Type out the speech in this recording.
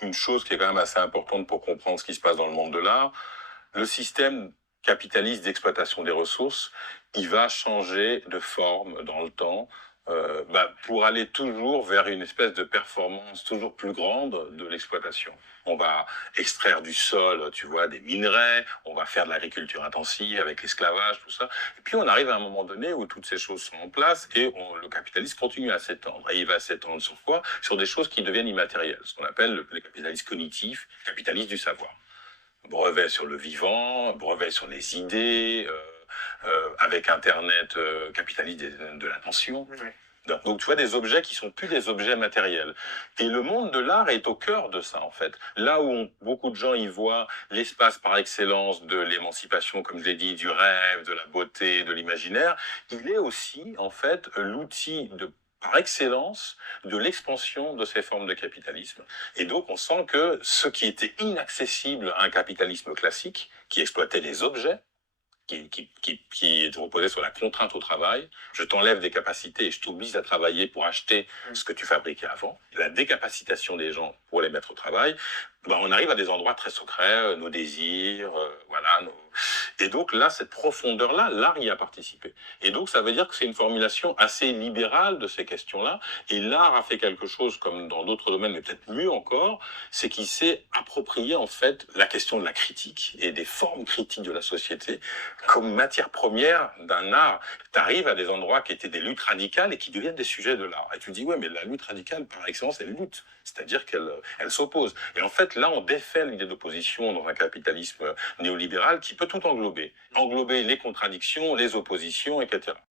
une chose qui est quand même assez importante pour comprendre ce qui se passe dans le monde de l'art. Le système capitaliste d'exploitation des ressources, il va changer de forme dans le temps pour aller toujours vers une espèce de performance toujours plus grande de l'exploitation. On va extraire du sol, tu vois, des minerais, on va faire de l'agriculture intensive avec l'esclavage, tout ça. Et puis on arrive à un moment donné où toutes ces choses sont en place et le capitalisme continue à s'étendre. Et il va s'étendre sur quoi? Sur des choses qui deviennent immatérielles, ce qu'on appelle le capitalisme cognitif, le capitalisme du savoir. Brevet sur le vivant, brevet sur les idées, avec Internet, capitaliste de l'attention. Oui. Donc tu vois des objets qui sont plus des objets matériels. Et le monde de l'art est au cœur de ça en fait. Là où beaucoup de gens y voient l'espace par excellence de l'émancipation, comme je l'ai dit, du rêve, de la beauté, de l'imaginaire, il est aussi en fait l'outil de par excellence de l'expansion de ces formes de capitalisme. Et donc on sent que ce qui était inaccessible à un capitalisme classique, qui exploitait les objets, qui reposait sur la contrainte au travail. Je t'enlève des capacités et je t'oblige à travailler pour acheter ce que tu fabriquais avant. La décapacitation des gens pour les mettre au travail, on arrive à des endroits très secrets, nos désirs, voilà. Et donc là, cette profondeur-là, l'art y a participé. Et donc ça veut dire que c'est une formulation assez libérale de ces questions-là. Et l'art a fait quelque chose, comme dans d'autres domaines, mais peut-être mieux encore, c'est qu'il s'est approprié en fait la question de la critique et des formes critiques de la société comme matière première d'un art. Tu arrives à des endroits qui étaient des luttes radicales et qui deviennent des sujets de l'art. Et tu dis, ouais, mais la lutte radicale, par excellence, elle lutte. C'est-à-dire qu'elle s'oppose. Et en fait, là, on défait l'idée d'opposition dans un capitalisme néolibéral qui peut tout englober. Englober les contradictions, les oppositions, etc.